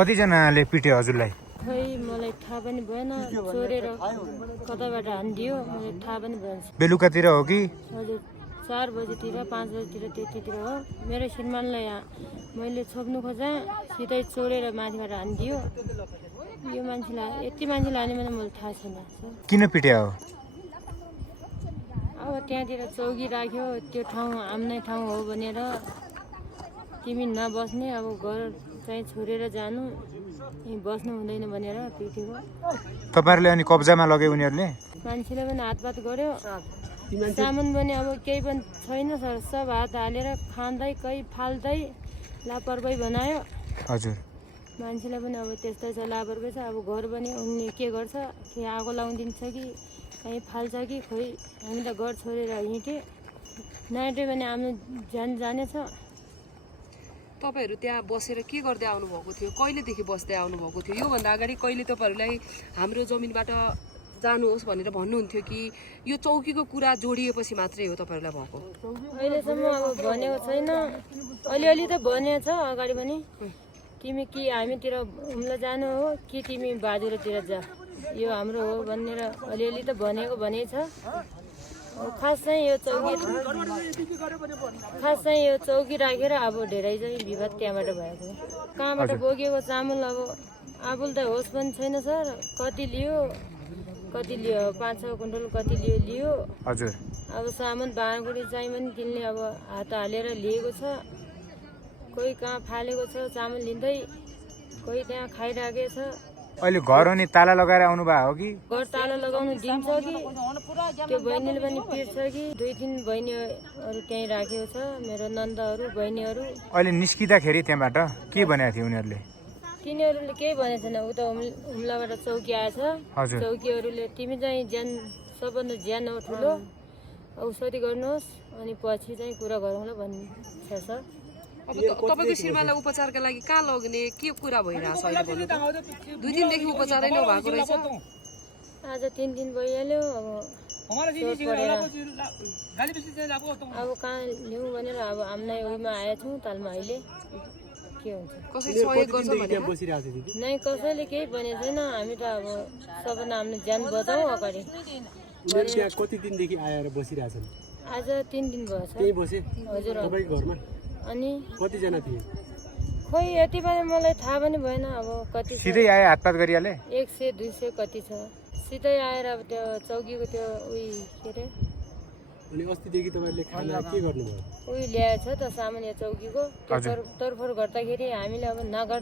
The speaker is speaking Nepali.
कतिजनाले पिट्यो हजुरलाई? खै मलाई थाहा पनि भएन, चोरेर कताबाट हानिदियो मलाई थाहा पनि भएन। बेलुकातिर हो कि? हजुर 4 बजेतिर 5 बजेतिर त्यतितिर हो। मेरो श्रीमानलाई मैले छोप्नु खोजेँ, सिधै चोरेर माथिबाट हानिदियो। यो मान्छेलाई यति मान्छेलाई हाने भने मलाई थाहा छैन सर। किन पिट्यो हो? अब त्यहाँतिर चौकी राख्यो, त्यो ठाउँ आफ्नै ठाउँ हो भनेर तिमी नबस्ने, अब घर चाहिँ छोडेर जानु, बस्नु हुँदैन भनेर पिटेको। तपाईँहरूले अनि कब्जामा लगे उनीहरूले? मान्छेले पनि हातपात गर्यो, सामान पनि अब केही पनि छैन सर। सब हात हालेर खाँदै कहीँ फाल्दै लापरवाही बनायो। हजुर। मान्छेलाई पनि अब त्यस्तै छ, लापरवाही छ। अब घर पनि उनले के गर्छ, कि आगो लगाउदिन्छ कि कहीँ फाल्छ कि, खोइ हामी त घर छोडेर हिँड्यौँ। नाइटै पनि आफ्नो ज्यान जानेछ। तपाईहरु त्यहाँ बसेर के गर्दै आउनुभएको थियो? कहिलेदेखि बस्दै आउनुभएको थियो? योभन्दा अगाडि कहिले तपाईँहरूलाई हाम्रो जमिनबाट जानुहोस् भनेर भन्नुहुन्थ्यो कि यो चौकीको कुरा जोडिएपछि मात्रै हो तपाईँहरूलाई भएको? अहिलेसम्म अब भनेको छैन, अलिअलि त भनेको छ अगाडि पनि। तिमी कि हामीतिर हुम्ला जानु हो कि तिमी बाजुरातिर जा, यो हाम्रो हो भनेर अलिअलि त भनेको भनेकै छ। खास चाहिँ यो चौकी राखेर अब धेरै चाहिँ विवाद त्यहाँबाट भएको। कहाँबाट बोकेको चामल अब आबुल त होस् पनि छैन सर। कति लियो 5-6 कुन्टल कति लियो। हजुर। अब सामान भाँडाकुँडी चाहिँ पनि तिनले अब हात हालेर लिएको छ। कोही कहाँ फालेको छ चामल लिँदै, कोही त्यहाँ खाइराखेको छ। अहिले घर अनि ताला लगाएर आउनु भएको हो कि? घर ताला लगाउनु दिन्छ कि त्यो बहिनीले पनि पिट्छ कि। 2-3 बहिनीहरू त्यहीँ राखेको छ, मेरो नन्दहरू बहिनीहरू। अहिले निस्किँदाखेरि त्यहाँबाट के भनेको थियो उनीहरूले? तिनीहरूले केही भनेको छैन। उता हुम्लाबाट चौकी आएछ, चौकीहरूले तिमी चाहिँ ज्यान सबभन्दा ज्यान हो ठुलो, औषधि गर्नुहोस् अनि पछि चाहिँ कुरा गरौँला भन्छ सर। अब तपाईँको श्रीमानलाई उपचारका लागि कहाँ लग्ने के कुरा भइरहेछ अहिले भन्नु त? 2 दिनदेखि उपचारै नभएको रहेछ। आज 3 दिन भइहाल्यो। अब कहाँ लिउँ भनेर अब आफ्नै उयोमा आएछौँ तालमा। अहिले के हुन्छ, कसैले सहयोग गर्छ भने नै कसैले केही भनेको छैन। हामी त अब सबैले आफ्नो ज्यान बचाउँ अगाडि। कति दिनदेखि आएर बसिरहेछन्? आज 3 दिन भयो सर। हजुर। तपाईँको घरमा अनि कतिजना थिए? खोइ यति पनि मलाई थाहा पनि भएन। अब कति सिधै आए हातपात गरिहाले? 100-200 कति छ। सिधै आएर अब त्यो चौकीको त्यो उही के अरे, अनि अस्तिदेखि तपाईँहरूले खाना के गर्नुभयो? उही ल्याएछ त सामान यो चौकीको। त्यो तोडफोड गर्दाखेरि हामीले अब नगर